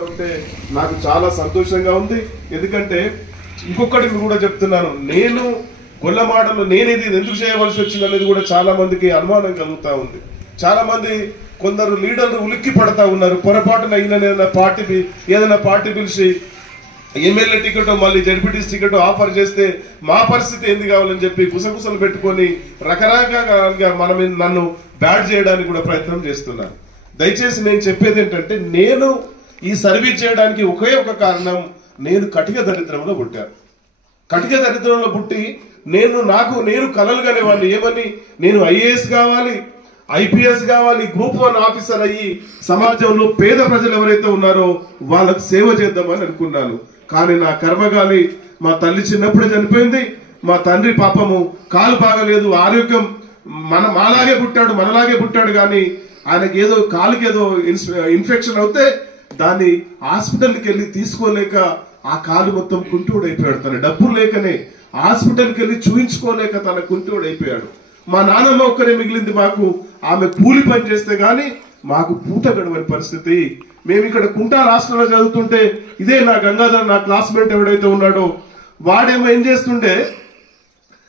ఉంటే నాకు చాలా సంతోషంగా ఉంది. ఎందుకంటే ఇంకొకటి కూడా చెప్తున్నాను, నేను గొల్లమాటలు నేనేది ఎందుకు చేయవలసి వచ్చింది అనేది కూడా చాలా మందికి అనుమానం కలుగుతా ఉంది. చాలా మంది కొందరు లీడర్లు ఉలిక్కి పడతా ఉన్నారు. పొరపాటున ఏదైనా పార్టీ పిలిచి ఎమ్మెల్యే టికెట్ మళ్ళీ జడ్పీటీసీ టికెట్ ఆఫర్ చేస్తే మా పరిస్థితి ఏంది కావాలని చెప్పి గుసగుసలు పెట్టుకొని రకరకాలుగా నన్ను బ్యాడ్ చేయడానికి కూడా ప్రయత్నం చేస్తున్నారు. దయచేసి నేను చెప్పేది ఏంటంటే, నేను ఈ సర్వీస్ చేయడానికి ఒకే ఒక కారణం, నేను కటిక దరిద్రంలో పుట్టాను. కటిక దరిద్రంలో పుట్టి నేను కలలు కనేవాడిని. ఏమని, నేను ఐఏఎస్ కావాలి, ఐపీఎస్ కావాలి, గ్రూప్ 1 ఆఫీసర్ అయ్యి సమాజంలో పేద ప్రజలు ఎవరైతే ఉన్నారో వాళ్ళకు సేవ చేద్దామని అనుకున్నాను. కానీ నా కర్మగాలి, మా తల్లి చిన్నప్పుడే చనిపోయింది. మా తండ్రి పాపము కాలు బాగలేదు, ఆరోగ్యం మనలాగే పుట్టాడు కానీ ఆయనకి ఏదో కాలుకి ఏదో ఇన్ఫెక్షన్ అవుతే దాన్ని హాస్పిటల్కి వెళ్ళి తీసుకోలేక ఆ కాలు మొత్తం కుంటూడైపోయాడు. తన డబ్బులు లేకనే హాస్పిటల్కి వెళ్ళి చూయించుకోలేక తన కుంటూడైపోయాడు. మా నాన్నమ్మ ఒక్కరే మిగిలింది మాకు. ఆమె కూలి పని చేస్తే గాని మాకు పూట గడవని పరిస్థితి. మేము ఇక్కడ కుంటాల హాస్టల్లో చదువుతుంటే ఇదే నా గంగాధర్, నా క్లాస్మేట్ ఎవడైతే ఉన్నాడో వాడేమో ఏం చేస్తుంటే,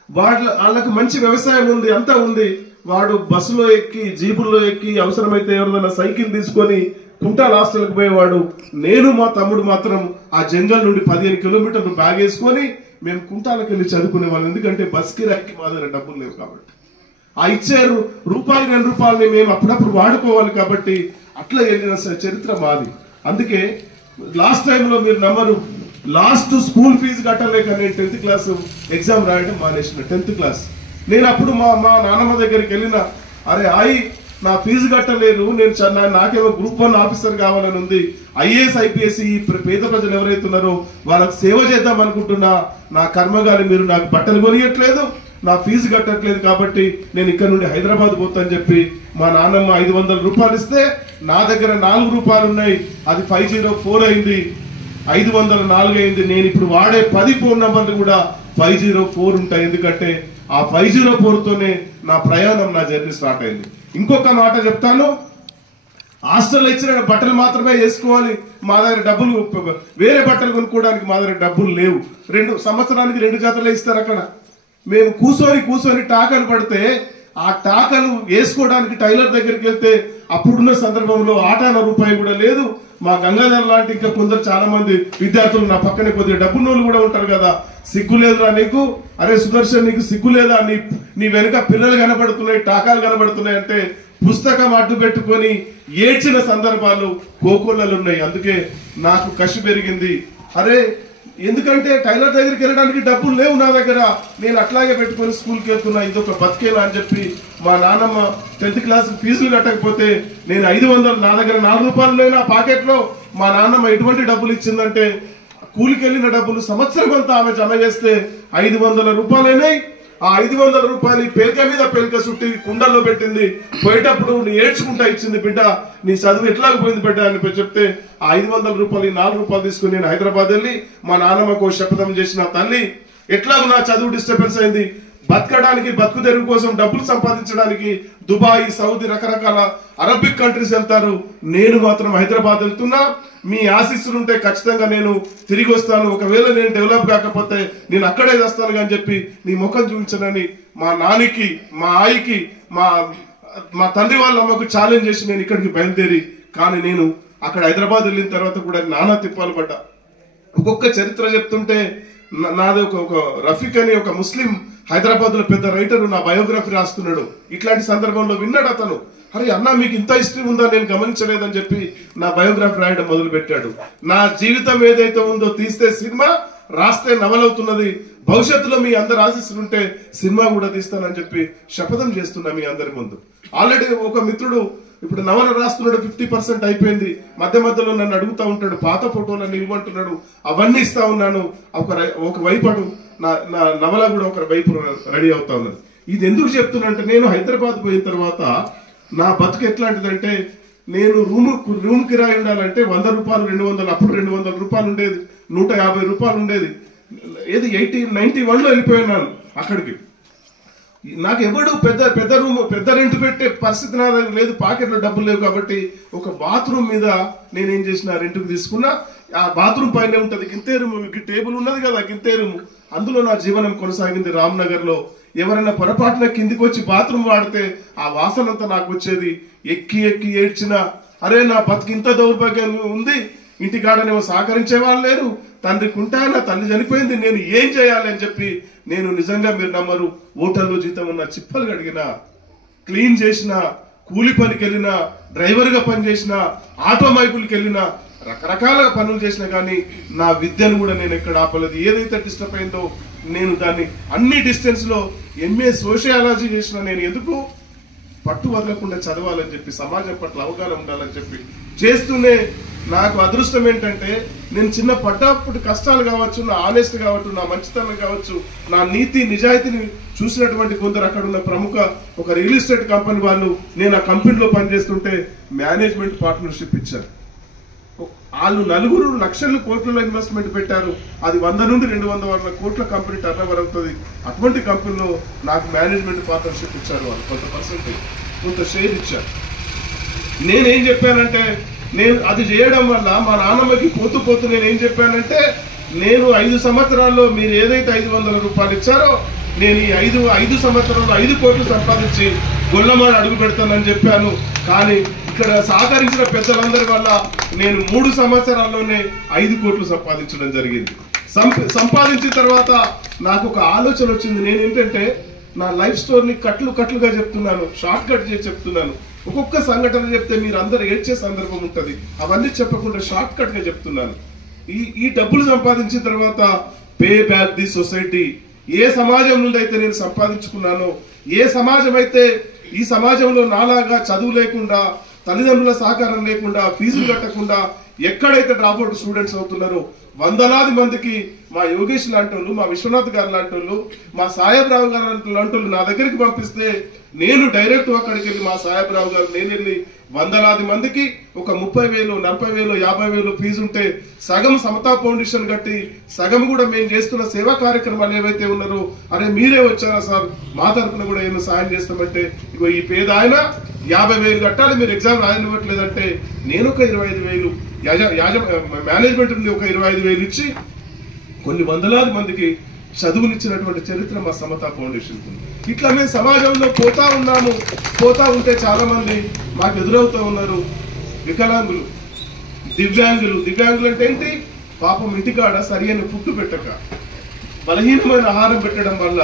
వాళ్ళకు మంచి వ్యవసాయం ఉంది, అంతా ఉంది. వాడు బస్సులో ఎక్కి, జీపుల్లో ఎక్కి, అవసరమైతే ఎవరిదైనా సైకిల్ తీసుకొని కుంటాల హాస్టల్కి పోయేవాడు. నేను మా తమ్ముడు మాత్రం ఆ జంగల్ నుండి 15 కిలోమీటర్లు బ్యాగ్ వేసుకొని మేము కుంటాలకు వెళ్ళి చదువుకునే వాళ్ళం. ఎందుకంటే బస్ కిరాయికి మా దగ్గర డబ్బులు లేవు కాబట్టి. ఆ ఇచ్చే రూపాయి 2 రూపాయలని మేము అప్పుడప్పుడు వాడుకోవాలి కాబట్టి అట్లా వెళ్ళిన చరిత్ర మాది. అందుకే లాస్ట్ టైంలో మీరు నమ్మరు, లాస్ట్ స్కూల్ ఫీజు కట్టలేక నేను 10th క్లాస్ ఎగ్జామ్ రాయడం మానేసిన. 10th క్లాస్ నేను అప్పుడు మా నాన్నమ్మ దగ్గరికి వెళ్ళిన, అరే నా ఫీజు కట్టలేను, నాకేమో గ్రూప్ 1 ఆఫీసర్ కావాలని ఉంది, ఐఏఎస్ ఐపీఎస్ ఈ పేద ప్రజలు ఎవరైతే ఉన్నారో వాళ్ళకి సేవ చేద్దాం అనుకుంటున్నా. నా కర్మగారి మీరు నాకు బట్టలు కొనియట్లేదు, నా ఫీజు కట్టట్లేదు, కాబట్టి నేను ఇక్కడ నుండి హైదరాబాద్ పోతానని చెప్పి మా నాన్నమ్మ 500 రూపాయలు ఇస్తే నా దగ్గర 4 రూపాయలు ఉన్నాయి. అది 504 అయింది, 504 అయింది. నేను ఇప్పుడు వాడే 10 ఫోన్ నంబర్లు కూడా 504 ఉంటాయి. ఎందుకంటే ఆ 504తోనే నా ప్రయాణం, నా జర్నీ స్టార్ట్ అయింది. ఇంకొక మాట చెప్తాను, హాస్టల్లో ఇచ్చిన బట్టలు మాత్రమే వేసుకోవాలి. మా దగ్గర డబ్బులు, వేరే బట్టలు కొనుక్కోవడానికి మా దగ్గర డబ్బులు లేవు. 2 సంవత్సరానికి 2 జతలే ఇస్తారు. అక్కడ మేము కూర్చొని టాకలు పడితే ఆ టాకలు వేసుకోవడానికి టైలర్ దగ్గరికి వెళ్తే అప్పుడున్న సందర్భంలో ఆటాన రూపాయి కూడా లేదు. మా గంగాధర్ లాంటి ఇంకా కొందరు చాలా మంది విద్యార్థులు నా పక్కనే కొద్దిగా డబ్బున్నోళ్ళు కూడా ఉంటారు కదా, సిగ్గు లేదురా నీకు, అరే సుదర్శన్ నీకు సిగ్గు లేదా, నీ వెనుక పిల్లలు కనబడుతున్నాయి, టాకాలు కనబడుతున్నాయి అంటే పుస్తకం అడ్డు పెట్టుకొని ఏడ్చిన సందర్భాలు కోకొల్లలు ఉన్నాయి. అందుకే నాకు కసి పెరిగింది. అరే ఎందుకంటే టైలర్ దగ్గరికి వెళ్ళడానికి డబ్బులు లేవు నా దగ్గర, నేను అట్లాగే పెట్టుకొని స్కూల్కి వెళ్తున్నా, ఇదొక బతికేలా అని చెప్పి మా నాన్నమ్మ 10th క్లాస్ ఫీజులు కట్టకపోతే నేను 500, నా దగ్గర 4 రూపాయలు లేవు నా పాకెట్లో. మా నాన్నమ్మ ఎటువంటి డబ్బులు ఇచ్చిందంటే, కూలికి వెళ్ళిన డబ్బులు సంవత్సరం అంతా ఆమె జమ చేస్తే 500 రూపాయలైనాయి. ఆ 500 రూపాయలు పేలిక మీద పేలిక చుట్టి కుండల్లో పెట్టింది. పోయేటప్పుడు నీ ఏడ్చుకుంటా ఇచ్చింది, బిడ్డ నీ చదువు ఎట్లాగ పోయింది బిడ్డ అని చెప్తే ఆ 500 రూపాయలు 4 రూపాయలు తీసుకుని నేను హైదరాబాద్ వెళ్ళి మా నాన్నమ్మకు శపథం చేసిన తల్లి, ఎట్లాగో నా చదువు డిస్టర్బెన్స్ అయింది, బతకడానికి, బతుకు తెరువు కోసం డబ్బులు సంపాదించడానికి దుబాయ్, సౌదీ, రకరకాల అరబిక్ కంట్రీస్ వెళ్తారు, నేను మాత్రం హైదరాబాద్ వెళ్తున్నా. మీ ఆశీస్సులు ఉంటే ఖచ్చితంగా నేను తిరిగి వస్తాను. ఒకవేళ నేను డెవలప్ కాకపోతే నేను అక్కడే చేస్తాను అని చెప్పి నీ ముఖం చూపించనని మా నానికి, మా ఆయికి, మా తండ్రి వాళ్ళ అమ్మకు ఛాలెంజ్ చేసి నేను ఇక్కడికి బయలుదేరి, కానీ నేను అక్కడ హైదరాబాద్ వెళ్ళిన తర్వాత కూడా నానా తిప్పాలు పడ్డా. ఒక్కొక్క చరిత్ర చెప్తుంటే నాది ఒక రఫీక్ అని ఒక ముస్లిం హైదరాబాద్ లో పెద్ద రైటర్ నా బయోగ్రఫీ రాస్తున్నాడు. ఇట్లాంటి సందర్భంలో విన్నాడు అతను, అరే అన్న మీకు ఇంత హిస్టరీ ఉందా, నేను గమనించలేదని చెప్పి నా బయోగ్రఫీ రాయడం మొదలు పెట్టాడు. నా జీవితం ఏదైతే ఉందో తీస్తే సినిమా, రాస్తే నవలవుతున్నది. భవిష్యత్తులో మీ అందరు ఆశీస్సులుంటే సినిమా కూడా తీస్తానని చెప్పి శపథం చేస్తున్నా మీ అందరి ముందు. ఆల్రెడీ ఒక మిత్రుడు ఇప్పుడు నవల రాస్తున్నాడు, 50% అయిపోయింది. మధ్యలో నన్ను అడుగుతా ఉంటాడు, పాత ఫోటోలన్నీ ఇవ్వమంటున్నాడు, అవన్నీ ఇస్తా ఉన్నాను. ఒక వైపు అటు నా నవల కూడా ఒక వైపు రెడీ అవుతా ఉన్నది. ఇది ఎందుకు చెప్తున్నా, నేను హైదరాబాద్ పోయిన తర్వాత నా బతుకు ఎట్లాంటిదంటే, నేను రూమ్ కిరాయి ఉండాలంటే 100 రూపాయలు, 200, అప్పుడు 200 రూపాయలు ఉండేది, 150 రూపాయలు ఉండేది. ఏది 91లో వెళ్ళిపోయినాను అక్కడికి. నాకు ఎవడు పెద్ద రూమ్ పెద్ద రెంట్ పెట్టే పరిస్థితి నా దగ్గర లేదు, పాకెట్లో డబ్బులు లేవు. కాబట్టి ఒక బాత్రూమ్ మీద నేనేం చేసిన, రెంట్కి తీసుకున్నా. ఆ బాత్రూమ్ పైన ఉంటుంది గింతే రూమ్, టేబుల్ ఉన్నది కదా గింతే రూమ్, అందులో నా జీవనం కొనసాగింది. రామ్నగర్ లో ఎవరైనా పొరపాటున కిందికి వచ్చి బాత్రూమ్ వాడితే ఆ వాసనంతా నాకు వచ్చేది. ఎక్కి ఎక్కి ఏడ్చిన, అరే నా బతికి ఇంత దౌర్భాగ్యం ఉంది, ఇంటికాడనేమో సహకరించే వాళ్ళు లేరు, తండ్రికి ఉంటాయన, తల్లి చనిపోయింది, నేను ఏం చేయాలి అని చెప్పి నేను నిజంగా మీరు నమ్మరు, హోటల్లో జీతం ఉన్న, చిప్పలు కడిగిన, క్లీన్ చేసిన, కూలి పనికి వెళ్ళిన, డ్రైవర్ గా పనిచేసిన, ఆటోమైపుల్కి వెళ్ళిన, రకరకాల పనులు చేసినా కానీ నా విద్యను కూడా నేను ఎక్కడ ఆపలేదు. ఏదైతే డిస్టర్బ్ అయిందో నేను దాన్ని అన్ని డిస్టెన్స్ లో ఎంఏ సోషియాలజీ చేసిన నేను ఎందుకు పట్టు వదలకుండా చదవాలని చెప్పి, సమాజం పట్ల అవగాహన ఉండాలని చెప్పి చేస్తూనే నాకు అదృష్టం ఏంటంటే నేను చిన్న పడ్డప్పుడు కష్టాలు కావచ్చు, నా ఆనెస్ట్ కావచ్చు, నా మంచితనం కావచ్చు, నా నీతి నిజాయితీని చూసినటువంటి కొందరు అక్కడ ఉన్న ప్రముఖ ఒక రియల్ ఎస్టేట్ కంపెనీ వాళ్ళు నేను ఆ కంపెనీలో పనిచేస్తుంటే మేనేజ్మెంట్ పార్ట్నర్షిప్ ఇచ్చారు. వాళ్ళు 4 లక్షల కోట్ల ఇన్వెస్ట్మెంట్ పెట్టారు. అది 100 నుండి 200 కోట్ల కంపెనీ టర్న్ ఓవర్ అవుతుంది. అటువంటి కంపెనీలో నాకు మేనేజ్మెంట్ పార్ట్నర్షిప్ ఇచ్చారు. వాళ్ళు కొంత పర్సెంటేజ్, కొంత షేర్ ఇచ్చారు. నేనేం చెప్పానంటే, నేను అది చేయడం వల్ల మా నాన్నమ్మకి పోతూ నేనేం చెప్పానంటే, నేను 5 సంవత్సరాల్లో మీరు ఏదైతే 500 రూపాయలు ఇచ్చారో నేను ఈ 5 సంవత్సరాల్లో 5 కోట్లు సంపాదించి గొల్లమాడ అడుగు పెడతానని చెప్పాను. కానీ ఇక్కడ సహకరించిన పెద్దలందరి వల్ల నేను 3 సంవత్సరాల్లోనే 5 కోట్లు సంపాదించడం జరిగింది. సంపాదించిన తర్వాత నాకు ఒక ఆలోచన వచ్చింది. నేనేంటంటే నా లైఫ్ స్టోరీని కట్లుగా చెప్తున్నాను, షార్ట్ కట్ చేసి చెప్తున్నాను. ఒక్కొక్క సంఘటన చెప్తే మీరు అందరు ఏడ్చే సందర్భం ఉంటుంది. అవన్నీ చెప్పకుండా షార్ట్ కట్ గా చెప్తున్నాను. ఈ డబ్బులు సంపాదించిన తర్వాత పే బ్యాక్ ది సొసైటీ. ఏ సమాజం నుండి అయితే నేను సంపాదించుకున్నానో, ఏ సమాజం అయితే ఈ సమాజంలో నాలాగా చదువు లేకుండా, తల్లిదండ్రుల సహకారం లేకుండా, ఫీజులు కట్టకుండా ఎక్కడైతే డ్రాప్అవుట్ స్టూడెంట్స్ అవుతున్నారో వందలాది మందికి మా యోగేష్ లాంటి వాళ్ళు, మా విశ్వనాథ్ గారు లాంటి వాళ్ళు, మా సాహెబ్రావు గారు లాంటి వాళ్ళు నా దగ్గరికి పంపిస్తే నేను డైరెక్ట్ అక్కడికి వెళ్ళి మా సాహెబ్రావు గారు నేను వెళ్ళి వందలాది మందికి ఒక 30,000, 40,000, 50,000 ఫీజు ఉంటే సగం సమతా ఫౌండేషన్ కట్టి సగం కూడా మేము చేస్తున్న సేవా కార్యక్రమాలు ఏవైతే ఉన్నారో, అరే మీరే వచ్చారా సార్, మా తరఫున కూడా ఏమో సాయం చేస్తామంటే, ఇగో ఈ పేద ఆయన 50,000 కట్టాలి, మీరు ఎగ్జామ్ రాయనివ్వట్లేదంటే నేను ఒక 25,000 మేనేజ్మెంట్ నుండి ఒక 25,000 ఇచ్చి కొన్ని వందలాది మందికి చదువునిచ్చినటువంటి చరిత్ర మా సమతా ఫౌండేషన్. ఇట్లా మేము సమాజంలో పోతా ఉంటే చాలా మంది మాకు ఎదురవుతూ ఉన్నారు. వికలాంగులు, దివ్యాంగులు అంటే ఏంటి, పాపం ఇంటికాడ సరియైన ఫుడ్ పెట్టక, బలహీనమైన ఆహారం పెట్టడం వల్ల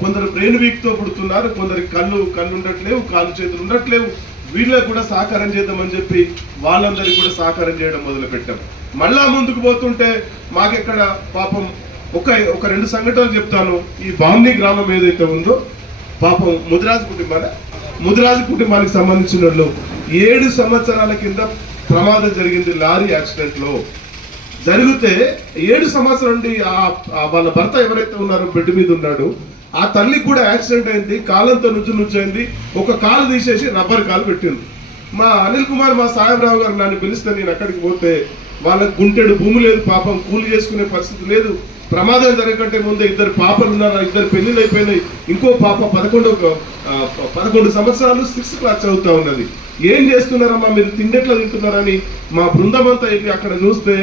కొందరు బ్రెయిన్ వీక్ తో పుడుతున్నారు, కొందరికి కళ్ళు ఉండట్లేవు, కాళ్ళు చేతులు ఉండట్లేవు. వీళ్ళకి కూడా సహకారం చేద్దామని చెప్పి వాళ్ళందరికీ కూడా సహకారం చేయడం మొదలు పెట్టాం. మళ్ళా ముందుకు పోతుంటే మాకెక్కడ పాపం ఒక 2 సంఘటనలు చెప్తాను. ఈ బామ్ని గ్రామం ఏదైతే ఉందో, పాపం ముదిరాజు కుటుంబానికి సంబంధించిన వాళ్ళు 7 సంవత్సరాల కింద ప్రమాదం జరిగింది. లారీ యాక్సిడెంట్ లో జరిగితే 7 సంవత్సరాల నుండి వాళ్ళ భర్త ఎవరైతే ఉన్నారో బెడ్ మీద ఉన్నాడు, ఆ తల్లికి కూడా యాక్సిడెంట్ అయింది, కాలంతో నుంచైంది, ఒక కాలు తీసేసి రబ్బర్ కాలు పెట్టింది. మా అనిల్ కుమార్, మా సాహెబ్రావు గారు నన్ను పిలిస్తే నేను అక్కడికి పోతే వాళ్ళకి గుంటెడు భూమి లేదు, పాపం కూలి చేసుకునే పరిస్థితి లేదు. ప్రమాదం జరగకంటే ముందే 2 పాపలు ఉన్నారు, 2 పెళ్లిళ్ళు అయిపోయినాయి. ఇంకో పాప 11 సంవత్సరాలు 6th క్లాస్ చదువుతా ఉన్నది. ఏం చేస్తున్నారమ్మా మీరు, తిండెట్లా తింటున్నారని మా బృందం అంతా వెళ్ళి అక్కడ చూస్తే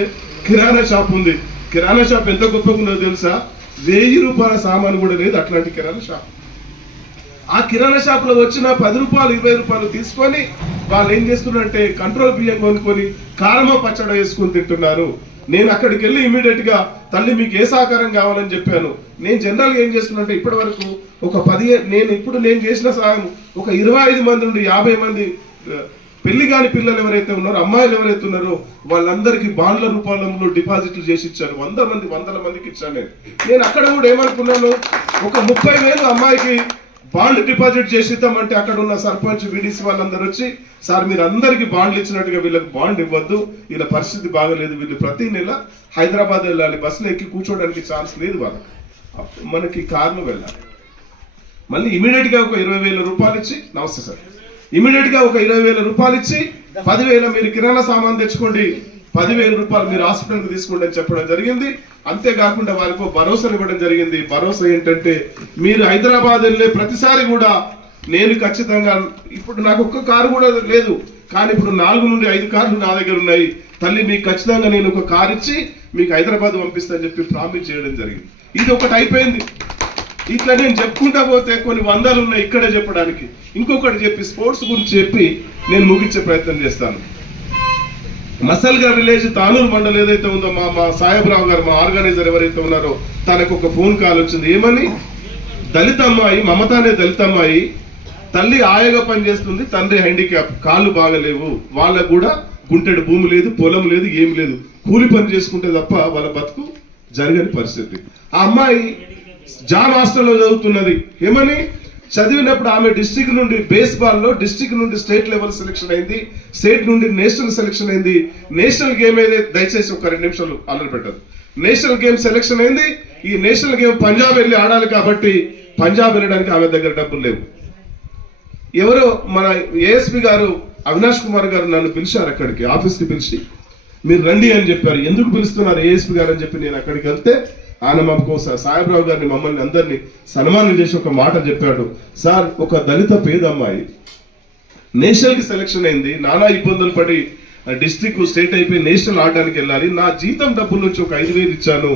కిరాణా షాప్ ఉంది. కిరాణా షాప్ ఎంత గొప్పగా ఉన్నదో తెలుసా, 1000 రూపాయల సామాను కూడా లేదు అట్లాంటి కిరాణా షాప్. ఆ కిరాణా షాప్ లో వచ్చిన 10 రూపాయలు 20 రూపాయలు తీసుకొని వాళ్ళు ఏం చేస్తున్నారంటే కంట్రోల్ బియ్యం కొనుక్కొని కారమ పచ్చడి వేసుకొని తింటున్నారు. నేను అక్కడికి వెళ్ళి ఇమీడియట్ గా తల్లి మీకు ఏ సహకారం కావాలని చెప్పాను. నేను జనరల్ గా ఏం చేస్తున్నా ఇప్పటి వరకు ఒక 10 నేను చేసిన సహాయం ఒక 25 మంది నుండి 50 మంది పెళ్లి కాని పిల్లలు ఎవరైతే ఉన్నారో, అమ్మాయిలు ఎవరైతే ఉన్నారో వాళ్ళందరికీ బాండ్ల రూపాలలో డిపాజిట్లు చేసి ఇచ్చాను. 100 మందికి ఇచ్చాను. నేను అక్కడ కూడా ఏమనుకున్నాను, ఒక 30,000 అమ్మాయికి బాండ్ డిపాజిట్ చేసి ఇద్దామంటే అక్కడ ఉన్న సర్పంచ్, విడిసి వాళ్ళందరూ వచ్చి, సార్ మీరు అందరికి బాండ్లు ఇచ్చినట్టుగా వీళ్ళకి బాండ్ ఇవ్వద్దు, వీళ్ళ పరిస్థితి బాగలేదు, వీళ్ళు ప్రతి నెల హైదరాబాద్ వెళ్ళాలి, బస్సులో ఎక్కి కూర్చోడానికి ఛాన్స్ లేదు వాళ్ళకి, మనకి కార్లు వెళ్ళాలి. మళ్ళీ ఇమీడియట్ గా ఒక 20,000 రూపాయలు ఇచ్చి, నమస్తే సార్, ఇమీడియట్ గా ఒక 20,000 రూపాయలు ఇచ్చి 10,000 మీరు కిరాణా సామాన్ తెచ్చుకోండి, 10,000 రూపాయలు మీరు హాస్పిటల్కి తీసుకోండి అని చెప్పడం జరిగింది. అంతేకాకుండా వారికి భరోసా ఇవ్వడం జరిగింది. భరోసా ఏంటంటే మీరు హైదరాబాద్ వెళ్ళే ప్రతిసారి కూడా నేను ఖచ్చితంగా, ఇప్పుడు నాకు ఒక్క కారు కూడా లేదు, కానీ ఇప్పుడు 4 నుండి 5 కార్లు నా దగ్గర ఉన్నాయి. తల్లి మీకు ఖచ్చితంగా నేను ఒక కారు ఇచ్చి మీకు హైదరాబాద్ పంపిస్తా అని చెప్పి ప్రామిస్ చేయడం జరిగింది. ఇది ఒకటి అయిపోయింది. ఇట్లా నేను చెప్పుకుంటా పోతే కొన్ని వందలు ఉన్నాయి ఇక్కడే చెప్పడానికి. ఇంకొకటి చెప్పి స్పోర్ట్స్ గురించి చెప్పి నేను ముగించే ప్రయత్నం చేస్తాను. మసల్గా విలేజ్ తానూరు మండలం ఏదైతే ఉందో మా సాహెబ్రావు గారు, మా ఆర్గనైజర్ ఎవరైతే ఉన్నారో, తనకు ఒక ఫోన్ కాల్ వచ్చింది. ఏమని? దళిత అమ్మాయి, మమత అనే దళిత అమ్మాయి, తల్లి ఆయగా పనిచేస్తుంది, తండ్రి హ్యాండిక్యాప్, కాళ్ళు బాగలేవు, వాళ్ళకు కూడా గుంటెడు భూమి లేదు, పొలం లేదు, ఏం లేదు, కూలి పని చేసుకుంటే తప్ప వాళ్ళ బతుకు జరగని పరిస్థితి. ఆ అమ్మాయి జాన్ హాస్టల్లో చదువుతున్నది. ఏమని? చదివినప్పుడు ఆమె డిస్ట్రిక్ట్ నుండి బేస్బాల్ లో డిస్ట్రిక్ట్ నుండి స్టేట్ లెవెల్ సెలెక్షన్ అయింది, స్టేట్ నుండి నేషనల్ సెలెక్షన్ అయింది. నేషనల్ గేమ్ అయితే దయచేసి ఒక 2 నిమిషాలు అల్లరి పెట్టదు. నేషనల్ గేమ్ సెలెక్షన్ అయింది. ఈ నేషనల్ గేమ్ పంజాబ్ వెళ్ళి ఆడాలి కాబట్టి పంజాబ్ వెళ్ళడానికి ఆమె దగ్గర డబ్బులు లేవు. ఎవరో మన ఏఎస్పీ గారు అవినాష్ కుమార్ గారు నన్ను పిలిచారు, అక్కడికి ఆఫీస్కి పిలిచి మీరు రండి అని చెప్పారు. ఎందుకు పిలుస్తున్నారు ఏఎస్పీ గారు అని చెప్పి నేను అక్కడికి వెళ్తే ఆయన మాకు సాహెబ్రావు గారిని మమ్మల్ని అందరినీ సన్మానం చేసి ఒక మాట చెప్పాడు. సార్, ఒక దళిత పేద అమ్మాయి నేషనల్ కి సెలెక్షన్ అయింది, నానా ఇబ్బందులు పడి డిస్ట్రిక్ట్ స్టేట్ అయిపోయి నేషనల్ ఆడడానికి వెళ్ళాలి, నా జీతం డబ్బుల నుంచి ఒక 5,000 ఇచ్చాను,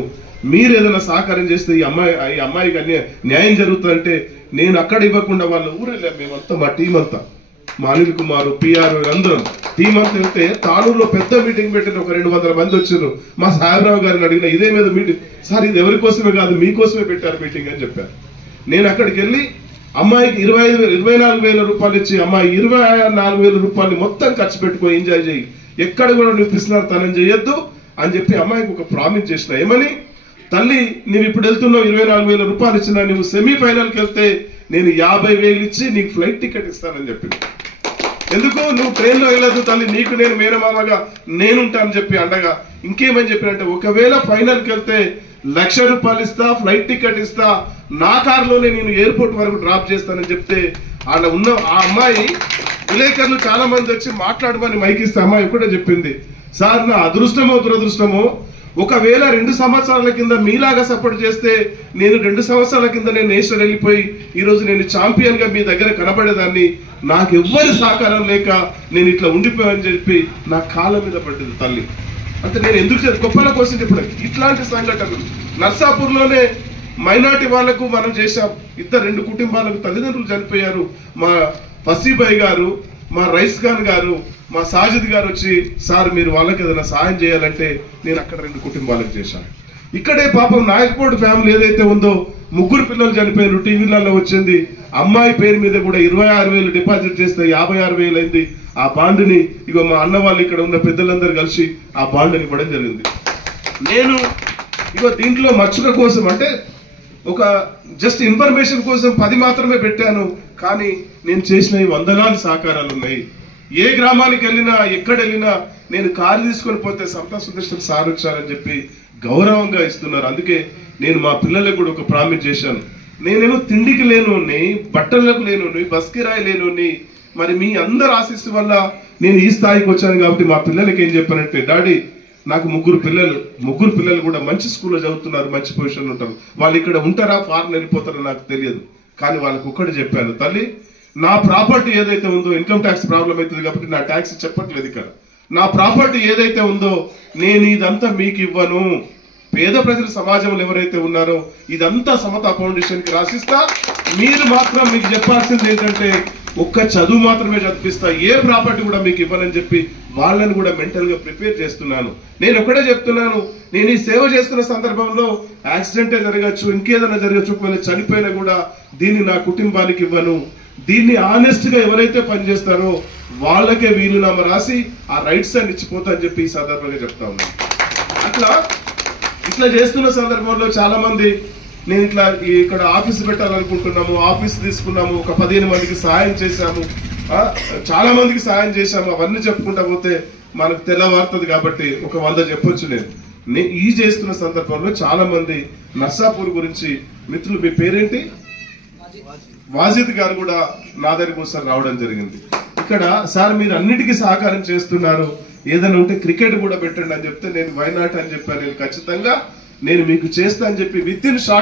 మీరు ఏదైనా సహకారం చేస్తే ఈ అమ్మాయికి న్యాయం జరుగుతుందంటే నేను అక్కడ ఇవ్వకుండా వాళ్ళ ఊరు వెళ్ళాం. మేమంతా మా టీం అంతా, మా అనిల్ కుమార్, పిఆర్ అందరం టీం అంతా వెళ్తే తానూరులో పెద్ద మీటింగ్ పెట్టిన ఒక 200 మంది వచ్చారు. మా సాహెబ్రావు గారిని అడిగిన ఇదే మీద మీటింగ్, సార్ ఇది ఎవరి కోసమే కాదు మీకోసమే పెట్టారు మీటింగ్ అని చెప్పారు. నేను అక్కడికి వెళ్ళి అమ్మాయికి 24,000 రూపాయలు ఇచ్చి, అమ్మాయి 24,000 రూపాయలు మొత్తం ఖర్చు పెట్టుకో, ఎంజాయ్ చేయి, ఎక్కడ కూడా నువ్వు పిసినారితనం చేయొద్దు అని చెప్పి అమ్మాయికి ఒక ప్రామిస్ చేసిన. ఏమని? తల్లి, నువ్వు ఇప్పుడు వెళ్తున్నావు, 24,000 రూపాయలు ఇచ్చినా నువ్వు సెమీఫైనల్కి వెళ్తే నేను 50,000 ఇచ్చి నీకు ఫ్లైట్ టికెట్ ఇస్తానని చెప్పింది. ఎందుకు? నువ్వు ట్రైన్లో వెళ్ళదు తల్లి, నీకు నేను మేనమామగా నేనుంటానని చెప్పి అండగా. ఇంకేమని చెప్పినంటే, ఒకవేళ ఫైనల్కి వెళ్తే 1,00,000 రూపాయలు ఇస్తా, ఫ్లైట్ టికెట్ ఇస్తా, నా కారులోనే నేను ఎయిర్పోర్ట్ వరకు డ్రాప్ చేస్తానని చెప్తే ఆడ ఉన్న ఆ అమ్మాయి విలేకరులు చాలా మంది వచ్చి మాట్లాడమని మైక్ ఇస్తే అమ్మాయి ఒకటే చెప్పింది, సార్ నా అదృష్టమో దురదృష్టమో, ఒకవేళ 2 సంవత్సరాల కింద మీలాగా సపోర్ట్ చేస్తే నేను 2 సంవత్సరాల కింద నేను నేషనల్ వెళ్ళిపోయి ఈరోజు నేను ఛాంపియన్ గా మీ దగ్గర కనబడేదాన్ని, నాకు ఎవ్వరి సహకారం లేక నేను ఇట్లా ఉండిపోయానని చెప్పి నా కాళ్ళ మీద పడ్డది తల్లి. అంటే నేను ఎందుకు గొప్పల కోసం చెప్పడం. ఇట్లాంటి సంఘటనలు నర్సాపూర్లోనే మైనార్టీ వాళ్లకు మనం చేశాం. 2 కుటుంబాలకు తల్లిదండ్రులు చనిపోయారు. మా ఫసీబాయ్ గారు, మా రైస్ ఖాన్ గారు, మా సాజిద్ గారు వచ్చి, సార్ మీరు వాళ్ళకి ఏదైనా సహాయం చేయాలంటే నేను అక్కడ 2 కుటుంబాలకు చేశాను. ఇక్కడే పాపం నాయకపూడి ఫ్యామిలీ ఏదైతే ఉందో 3 పిల్లలు చనిపోయారు, టీవీలలో వచ్చింది. అమ్మాయి పేరు మీద కూడా 26,000 డిపాజిట్ చేస్తే 56,000 అయింది. ఆ బాండ్ని ఇగో మా అన్న వాళ్ళు ఇక్కడ ఉన్న పెద్దలందరూ కలిసి ఆ బాండ్ని ఇవ్వడం జరిగింది. నేను ఇగో దీంట్లో మచ్చుక కోసం అంటే ఒక జస్ట్ ఇన్ఫర్మేషన్ కోసం 10 మాత్రమే పెట్టాను, కానీ నేను చేసిన వందలాది సహకారాలు ఉన్నాయి. ఏ గ్రామానికి వెళ్ళినా ఎక్కడ వెళ్ళినా నేను కారు తీసుకొని పోతే సమతా సుదర్శన్ సార్ వచ్చారని చెప్పి గౌరవంగా ఇస్తున్నారు. అందుకే నేను మా పిల్లలకు కూడా ఒక ప్రామిస్ చేశాను, నేనేమో తిండికి లేనుని, బట్టలకు లేనుని, బస్ కిరాయి లేనుని, మరి మీ అందరు ఆశీస్సు వల్ల నేను ఈ స్థాయికి వచ్చాను. కాబట్టి మా పిల్లలకి ఏం చెప్పానంటే, డాడీ నాకు 3 పిల్లలు కూడా మంచి స్కూల్లో చదువుతున్నారు, మంచి పొజిషన్లో ఉంటారు. వాళ్ళు ఇక్కడ ఉంటారా ఫారెన్ వెళ్ళిపోతారో నాకు తెలియదు, కానీ వాళ్ళకి ఒక్కటి చెప్పాను, తల్లి నా ప్రాపర్టీ ఏదైతే ఉందో, ఇన్కమ్ ట్యాక్స్ ప్రాబ్లం అవుతుంది కాబట్టి నా ట్యాక్స్ చెప్పట్లేదు ఇక్కడ, నా ప్రాపర్టీ ఏదైతే ఉందో నేను ఇదంతా మీకు ఇవ్వను. పేద ప్రజల సమాజంలో ఎవరైతే ఉన్నారో ఇదంతా సమతా ఫౌండేషన్ కి రాసిస్తా. మీరు మాత్రం మీకు చెప్పాల్సింది ఏంటంటే ఒక్క చదువు మాత్రమే చదివిస్తా, ఏ ప్రాపర్టీ కూడా మీకు ఇవ్వనని చెప్పి వాళ్ళని కూడా మెంటల్ గా ప్రిపేర్ చేస్తున్నాను. నేను ఒకటే చెప్తున్నాను, నేను ఈ సేవ చేస్తున్న సందర్భంలో యాక్సిడెంటే జరగచ్చు, ఇంకేదైనా జరగచ్చు, ఒకవేళ చనిపోయినా కూడా దీన్ని నా కుటుంబానికి ఇవ్వను. దీన్ని ఆనెస్ట్ గా ఎవరైతే పనిచేస్తారో వాళ్ళకే వీలునామా రాసి ఆ రైట్స్ అని ఇచ్చిపోతా అని చెప్పి ఈ సందర్భంగా చెప్తా ఉన్నాను. ఇట్లా చేస్తున్న సందర్భంలో చాలా మంది నేను ఇట్లా ఇక్కడ ఆఫీస్ పెట్టాలనుకుంటున్నాము, ఆఫీస్ తీసుకున్నాము, ఒక 15 మందికి సహాయం చేశాము, చాలా మందికి సహాయం చేశాము, అవన్నీ చెప్పుకుంటా పోతే మనకు తెల్లవారుతుంది. కాబట్టి ఒక 100 చెప్పొచ్చు. నేను ఈ చేస్తున్న సందర్భంలో చాలా మంది నర్సాపూర్ గురించి మిత్రులు, మీ పేరేంటి, వాజిద్ గారు కూడా నా దగ్గరికి ఒకసారి రావడం జరిగింది. ఇక్కడ సార్ మీరు అన్నిటికీ సహకారం చేస్తున్నారు, ఏదైనా ఉంటే క్రికెట్ కూడా పెట్టండి అని చెప్తే నేను వై నాట్ అని చెప్పాను. నేను ఖచ్చితంగా నేను మీకు చేస్తా అని చెప్పి విత్ ఇన్ షార్ట్